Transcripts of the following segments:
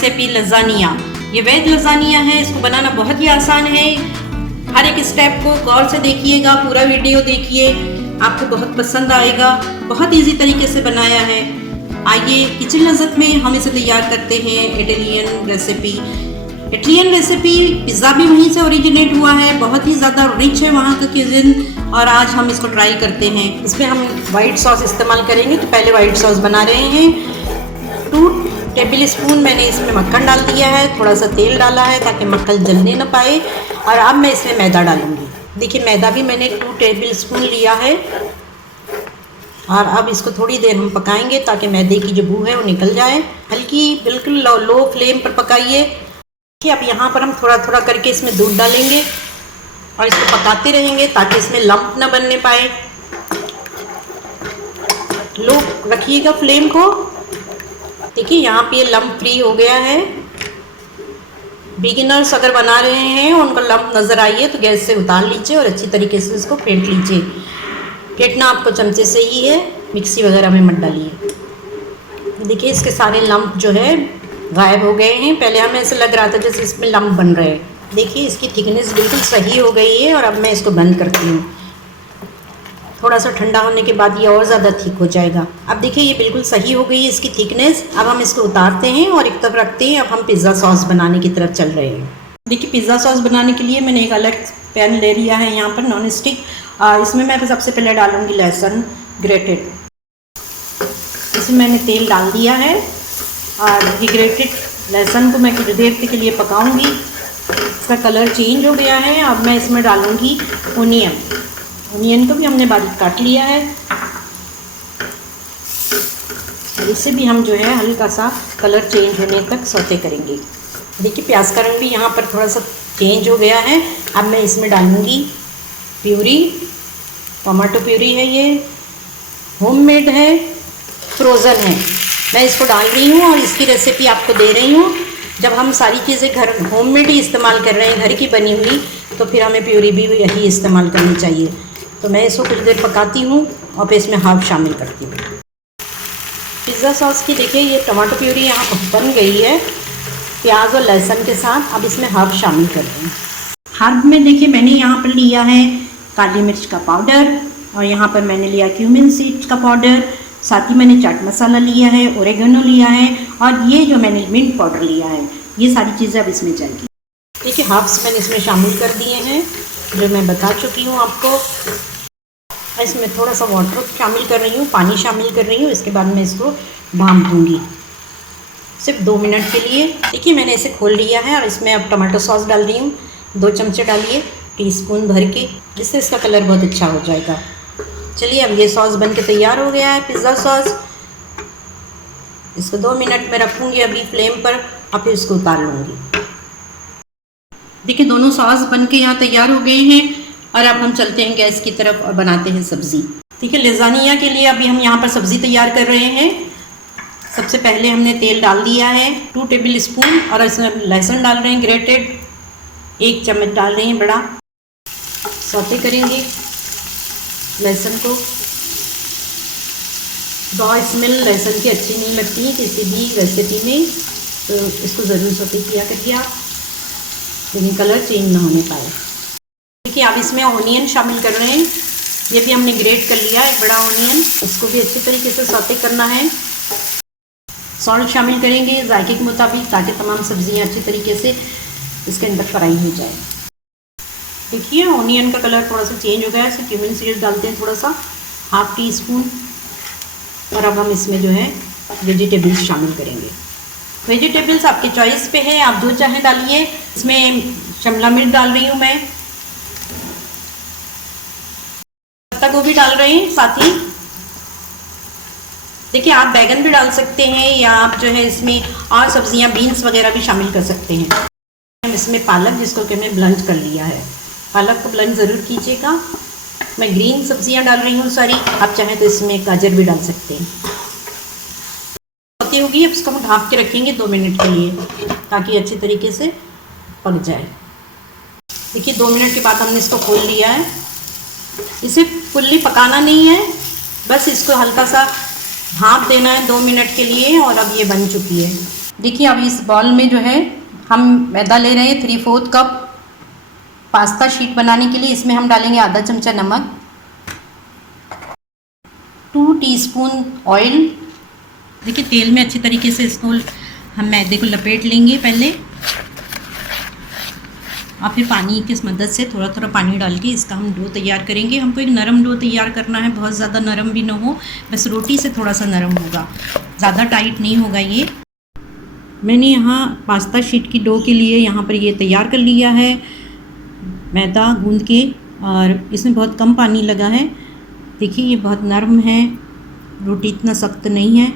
Recipe lasagne. ये veg lasagne है, इसको बनाना बहुत ही आसान है। हर एक स्टेप को गौर से देखिएगा, पूरा वीडियो देखिए, आपको बहुत पसंद आएगा। बहुत इजी तरीके से बनाया है। आइए किचन लज़्ज़त में हम इसे तैयार करते हैं। इटालियन रेसिपी पिज़्ज़ा भी वहीं से ओरिजिनेट हुआ है। बहुत ही ज़्यादा रिच है वहाँ का किचन और आज हम इसको ट्राई करते हैं। इसमें हम वाइट सॉस इस्तेमाल करेंगे, तो पहले वाइट सॉस बना रहे हैं। 2 टेबल स्पून मैंने इसमें मक्खन डाल दिया है, थोड़ा सा तेल डाला है ताकि मक्खन जलने ना पाए। और अब मैं इसमें मैदा डालूँगी। देखिए मैदा भी मैंने 2 टेबल स्पून लिया है और अब इसको थोड़ी देर हम पकाएंगे ताकि मैदे की जो बू है वो निकल जाए। हल्की बिल्कुल लो फ्लेम पर पकाइए। अब यहाँ पर हम थोड़ा थोड़ा करके इसमें दूध डालेंगे और इसको पकाते रहेंगे ताकि इसमें लंप ना बनने पाए। लो रखिएगा फ्लेम को। देखिए यहाँ पे ये लंप फ्री हो गया है। बिगिनर्स अगर बना रहे हैं उनको लंप नज़र आइए तो गैस से उतार लीजिए और अच्छी तरीके से इसको फेंट लीजिए। फेंटना आपको चमचे से ही है, मिक्सी वगैरह में मत डालिए। देखिए इसके सारे लंप जो है गायब हो गए हैं। पहले हमें ऐसा लग रहा था जैसे इसमें लंप बन रहे हैं। देखिए इसकी थिकनेस बिल्कुल सही हो गई है और अब मैं इसको बंद करती हूँ। थोड़ा सा ठंडा होने के बाद ये और ज़्यादा थिक हो जाएगा। अब देखिए ये बिल्कुल सही हो गई है इसकी थिकनेस। अब हम इसको उतारते हैं और एक तरफ रखते हैं। अब हम पिज़्ज़ा सॉस बनाने की तरफ चल रहे हैं। देखिए पिज़्ज़ा सॉस बनाने के लिए मैंने एक अलग पैन ले लिया है यहाँ पर, नॉन स्टिक। इसमें मैं सबसे पहले डालूँगी लहसुन ग्रेटेड। इसमें मैंने तेल डाल दिया है और ये ग्रेटेड लहसुन को मैं कुछ देर के लिए पकाऊंगी। इसका कलर चेंज हो गया है। अब मैं इसमें डालूंगी ओनियन को भी हमने बारीक काट लिया है। इसे भी हम जो है हल्का सा कलर चेंज होने तक सौते करेंगे। देखिए प्याज का रंग भी यहाँ पर थोड़ा सा चेंज हो गया है। अब मैं इसमें डालूंगी प्यूरी, टमाटो प्यूरी है, ये होममेड है, फ्रोज़न है। मैं इसको डाल रही हूँ और इसकी रेसिपी आपको दे रही हूँ। जब हम सारी चीज़ें घर होममेड ही इस्तेमाल कर रहे हैं, घर की बनी हुई, तो फिर हमें प्यूरी भी यही इस्तेमाल करनी चाहिए। तो मैं इसको कुछ देर पकाती हूँ और फिर इसमें हर्ब शामिल करती हूँ। पिज़्ज़ा सॉस की देखिए ये टमाटो प्यूरी यहाँ बन गई है प्याज और लहसुन के साथ। अब इसमें हर्ब शामिल कर रही हूँ। हर्ब में देखिए मैंने यहाँ पर लिया है काली मिर्च का पाउडर और यहाँ पर मैंने लिया क्यूमिन सीड्स का पाउडर। साथ ही मैंने चाट मसाला लिया है, ओरेगनो लिया है और ये जो मैंने मिंट पाउडर लिया है। ये सारी चीज़ें अब इसमें जाएंगी। देखिए हर्ब्स मैंने इसमें शामिल कर दिए हैं जो मैं बता चुकी हूँ आपको। इसमें थोड़ा सा वाटर शामिल कर रही हूँ, पानी शामिल कर रही हूँ। इसके बाद मैं इसको ढाँप दूँगी सिर्फ 2 मिनट के लिए। देखिए मैंने इसे खोल लिया है और इसमें अब टमाटो सॉस डाल रही हूँ। 2 चमचे डालिए, टीस्पून भर के, जिससे इसका कलर बहुत अच्छा हो जाएगा। चलिए अब ये सॉस बन के तैयार हो गया है, पिज़्ज़ा सॉस। इसको 2 मिनट में रखूँगी अभी फ्लेम पर और फिर इसको उतार लूँगी। देखिए दोनों सॉस बन के यहाँ तैयार हो गए हैं और अब हम चलते हैं गैस की तरफ और बनाते हैं सब्ज़ी। ठीक है, लजानिया के लिए अभी हम यहाँ पर सब्ज़ी तैयार कर रहे हैं। सबसे पहले हमने तेल डाल दिया है 2 टेबल स्पून और इसमें लहसुन डाल रहे हैं ग्रेटेड, 1 चम्मच डाल रहे हैं बड़ा। सौते करेंगे लहसुन को। रॉ स्मेल लहसुन की अच्छी नहीं लगती है किसी भी रेसिपी में, तो इसको ज़रूर सौते किया करिए आप, लेकिन कलर चेंज ना होने पाए। देखिए आप इसमें ऑनियन शामिल कर रहे हैं। ये भी हमने ग्रेट कर लिया एक बड़ा ऑनियन। इसको भी अच्छी तरीके से सौते करना है। सॉल्ट शामिल करेंगे जायके के मुताबिक ताकि तमाम सब्जियां अच्छी तरीके से इसके अंदर फ्राई हो जाए। देखिए ऑनियन का कलर थोड़ा सा चेंज हो गया है। क्यूमिन सीड्स डालते हैं थोड़ा सा, 1/2 टीस्पून। और अब हम इसमें जो है वेजिटेबल्स शामिल करेंगे। वेजिटेबल्स आपके चॉइस पे है, आप जो चाहें डालिए। इसमें शिमला मिर्च डाल रही हूँ मैं, पत्ता गोभी डाल रहे हैं साथ ही। देखिए आप बैगन भी डाल सकते हैं या आप जो है इसमें और सब्जियां बीन्स वगैरह भी शामिल कर सकते हैं। हम इसमें पालक, जिसको कि हमने ब्लेंड कर लिया है, पालक को ब्लेंड ज़रूर कीजिएगा। मैं ग्रीन सब्जियां डाल रही हूँ सारी, आप चाहें तो इसमें गाजर भी डाल सकते हैं। पकी होगी, अब इसको हम ढाँप के रखेंगे 2 मिनट के लिए ताकि अच्छी तरीके से पक जाए। देखिए 2 मिनट के बाद हमने इसको खोल लिया है। इसे फुल्ली पकाना नहीं है, बस इसको हल्का सा भाप देना है 2 मिनट के लिए। और अब ये बन चुकी है। देखिए अब इस बॉल में जो है हम मैदा ले रहे हैं 3/4 कप पास्ता शीट बनाने के लिए। इसमें हम डालेंगे आधा चमचा नमक, 2 टीस्पून ऑयल। देखिए तेल में अच्छी तरीके से इसको हम मैदे को लपेट लेंगे पहले, और फिर पानी की मदद से थोड़ा थोड़ा पानी डाल के इसका हम डो तैयार करेंगे। हमको एक नरम डो तैयार करना है, बहुत ज़्यादा नरम भी ना हो, बस रोटी से थोड़ा सा नरम होगा, ज़्यादा टाइट नहीं होगा ये। मैंने यहाँ पास्ता शीट की डो के लिए यहाँ पर ये तैयार कर लिया है मैदा गूंद के, और इसमें बहुत कम पानी लगा है। देखिए ये बहुत नरम है, रोटी इतना सख्त नहीं है।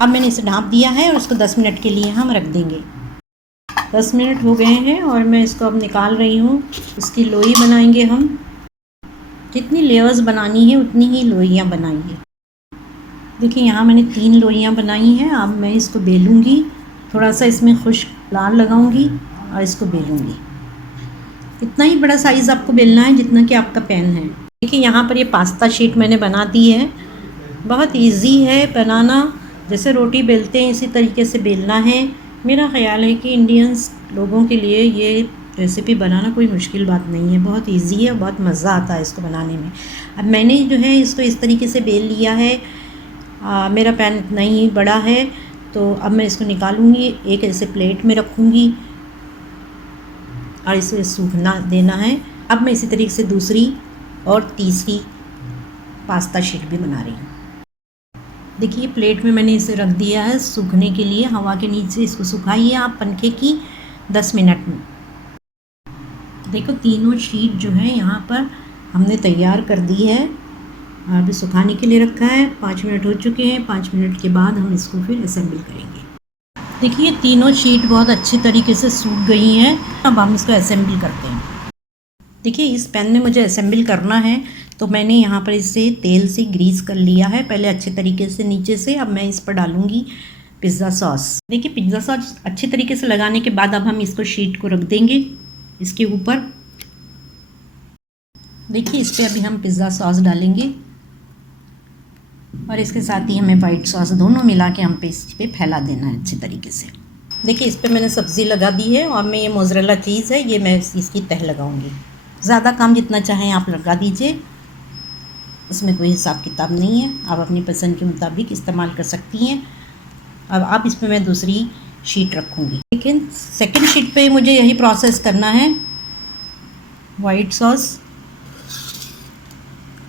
अब मैंने इसे ढाँप दिया है और उसको 10 मिनट के लिए हम रख देंगे। 10 मिनट हो गए हैं और मैं इसको अब निकाल रही हूँ। इसकी लोई बनाएंगे हम, जितनी लेयर्स बनानी है उतनी ही लोइयाँ बनाइए। देखिए यहाँ मैंने 3 लोइयाँ बनाई हैं। अब मैं इसको बेलूँगी, थोड़ा सा इसमें खुश्क लाल लगाऊँगी और इसको बेलूँगी। इतना ही बड़ा साइज़ आपको बेलना है जितना कि आपका पैन है। देखिए यहाँ पर ये पास्ता शीट मैंने बना दी है। बहुत इजी है बनाना, जैसे रोटी बेलते हैं इसी तरीके से बेलना है। मेरा ख़्याल है कि इंडियंस लोगों के लिए ये रेसिपी बनाना कोई मुश्किल बात नहीं है, बहुत इजी है, बहुत मज़ा आता है इसको बनाने में। अब मैंने जो है इसको इस तरीके से बेल लिया है। मेरा पैन इतना ही बड़ा है, तो अब मैं इसको निकालूंगी, एक ऐसे प्लेट में रखूँगी और इसे सूखना देना है। अब मैं इसी तरीके से दूसरी और तीसरी पास्ता शीट भी बना रही हूँ। देखिए प्लेट में मैंने इसे रख दिया है सूखने के लिए, हवा के नीचे इसको सुखाइए आप पंखे की 10 मिनट में। देखो तीनों शीट जो है यहाँ पर हमने तैयार कर दी है, अभी सुखाने के लिए रखा है। 5 मिनट हो चुके हैं, 5 मिनट के बाद हम इसको फिर असेंबल करेंगे। देखिए तीनों शीट बहुत अच्छी तरीके से सूख गई हैं। अब हम इसको असेंबल करते हैं। देखिए इस पैन में मुझे असेंबल करना है, तो मैंने यहाँ पर इसे तेल से ग्रीस कर लिया है पहले अच्छे तरीके से नीचे से। अब मैं इस पर डालूँगी पिज़्ज़ा सॉस। देखिए पिज़्ज़ा सॉस अच्छे तरीके से लगाने के बाद अब हम इसको शीट को रख देंगे इसके ऊपर। देखिए इस पर अभी हम पिज़्ज़ा सॉस डालेंगे और इसके साथ ही हमें वाइट सॉस, दोनों मिला के हम पे इस पर फैला देना है अच्छे तरीके से। देखिए इस पर मैंने सब्ज़ी लगा दी है और मैं ये मोज़रेला चीज़ है, ये मैं इसकी तह लगाऊंगी। ज़्यादा काम जितना चाहें आप लगा दीजिए, इसमें कोई हिसाब किताब नहीं है, आप अपनी पसंद के मुताबिक इस्तेमाल कर सकती हैं। अब आप इस पर मैं दूसरी शीट रखूँगी, लेकिन सेकंड शीट पे मुझे यही प्रोसेस करना है। White sauce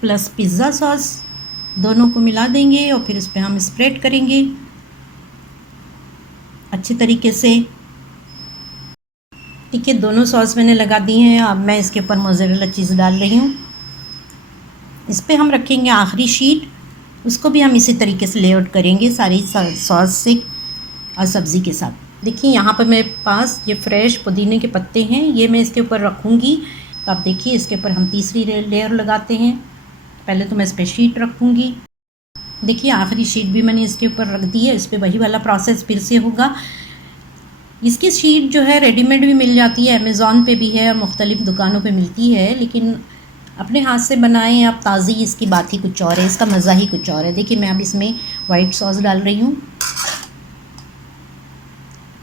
plus pizza sauce दोनों को मिला देंगे और फिर इस पर हम स्प्रेड करेंगे अच्छे तरीके से। ठीक है, दोनों सॉस मैंने लगा दी हैं। अब मैं इसके ऊपर मोज़रेला चीज़ डाल रही हूँ। इस पर हम रखेंगे आखिरी शीट, उसको भी हम इसी तरीके से लेआउट करेंगे सारी सॉस से और सब्ज़ी के साथ। देखिए यहाँ पर मेरे पास ये फ्रेश पुदीने के पत्ते हैं, ये मैं इसके ऊपर रखूँगी। तो आप देखिए इसके ऊपर हम तीसरी लेयर लगाते हैं। पहले तो मैं इस पर शीट रखूँगी। देखिए आखिरी शीट भी मैंने इसके ऊपर रख दी है। इस पर वही वाला प्रोसेस फिर से होगा। इसकी शीट जो है रेडीमेड भी मिल जाती है, अमेज़ॉन पे भी है और मुख्तलिफ़ दुकानों पे मिलती है, लेकिन अपने हाथ से बनाएं आप ताज़ी, इसकी बात ही कुछ और है, इसका मज़ा ही कुछ और है। देखिए मैं अब इसमें वाइट सॉस डाल रही हूँ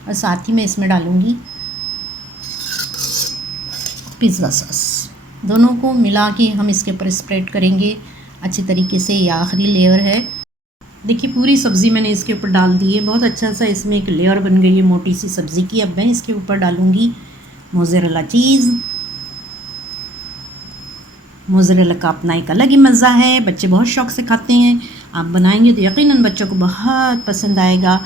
और साथ ही मैं इसमें डालूँगी पिज़्ज़ा सॉस। दोनों को मिला के हम इसके ऊपर स्प्रेड करेंगे अच्छी तरीके से। ये आखिरी लेयर है। देखिए पूरी सब्ज़ी मैंने इसके ऊपर डाल दी है, बहुत अच्छा सा इसमें एक लेयर बन गई है मोटी सी सब्ज़ी की। अब मैं इसके ऊपर डालूँगी मोज़रेला चीज़। मोज़रेला का अपना एक अलग ही मज़ा है, बच्चे बहुत शौक़ से खाते हैं। आप बनाएंगे तो यकीनन बच्चों को बहुत पसंद आएगा।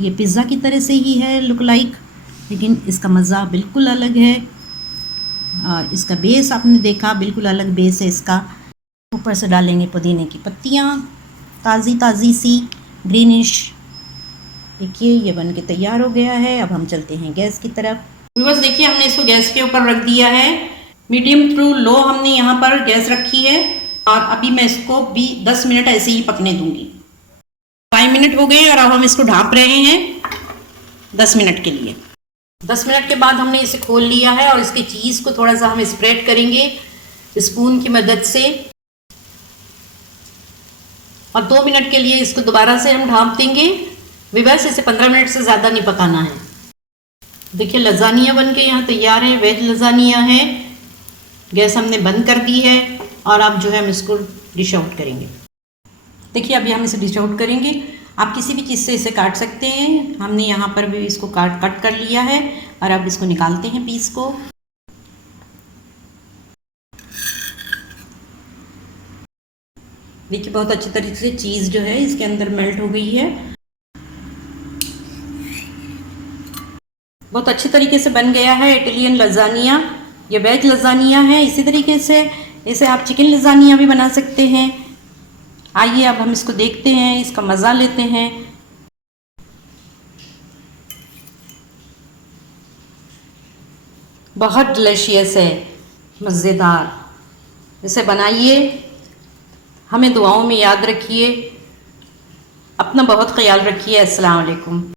ये पिज़्ज़ा की तरह से ही है लुक लाइक, लेकिन इसका मज़ा बिल्कुल अलग है। और इसका बेस आपने देखा, बिल्कुल अलग बेस है इसका। ऊपर से डालेंगे पुदीने की पत्तियाँ ताज़ी ताज़ी सी ग्रीनिश। देखिए ये बन के तैयार हो गया है। अब हम चलते हैं गैस की तरफ। बस देखिए हमने इसको गैस के ऊपर रख दिया है। मीडियम टू लो हमने यहाँ पर गैस रखी है और अभी मैं इसको भी 10 मिनट ऐसे ही पकने दूंगी। 5 मिनट हो गए और अब हम इसको ढाँप रहे हैं 10 मिनट के लिए। 10 मिनट के बाद हमने इसे खोल लिया है और इसकी चीज़ को थोड़ा सा हम स्प्रेड करेंगे स्पून की मदद से और 2 मिनट के लिए इसको दोबारा से हम ढाँप देंगे विवर्स इसे 15 मिनट से ज़्यादा नहीं पकाना है। देखिए लजानिया बन के यहाँ तैयार है, वेज लजानिया है। गैस हमने बंद कर दी है और अब जो है हम इसको डिश आउट करेंगे। देखिए अभी हम इसे डिश आउट करेंगे। आप किसी भी चीज़ से इसे काट सकते हैं। हमने यहाँ पर भी इसको कट कर लिया है और अब इसको निकालते हैं पीस को। देखिए बहुत अच्छी तरीके से चीज़ जो है इसके अंदर मेल्ट हो गई है। बहुत अच्छे तरीके से बन गया है इटालियन लजानिया। ये वेज लजानिया है। इसी तरीके से इसे आप चिकन लजानिया भी बना सकते हैं। आइए अब हम इसको देखते हैं, इसका मज़ा लेते हैं। बहुत डिलीशियस है, मज़ेदार। इसे बनाइए, हमें दुआओं में याद रखिए, अपना बहुत ख्याल रखिए। अस्सलाम वालेकुम।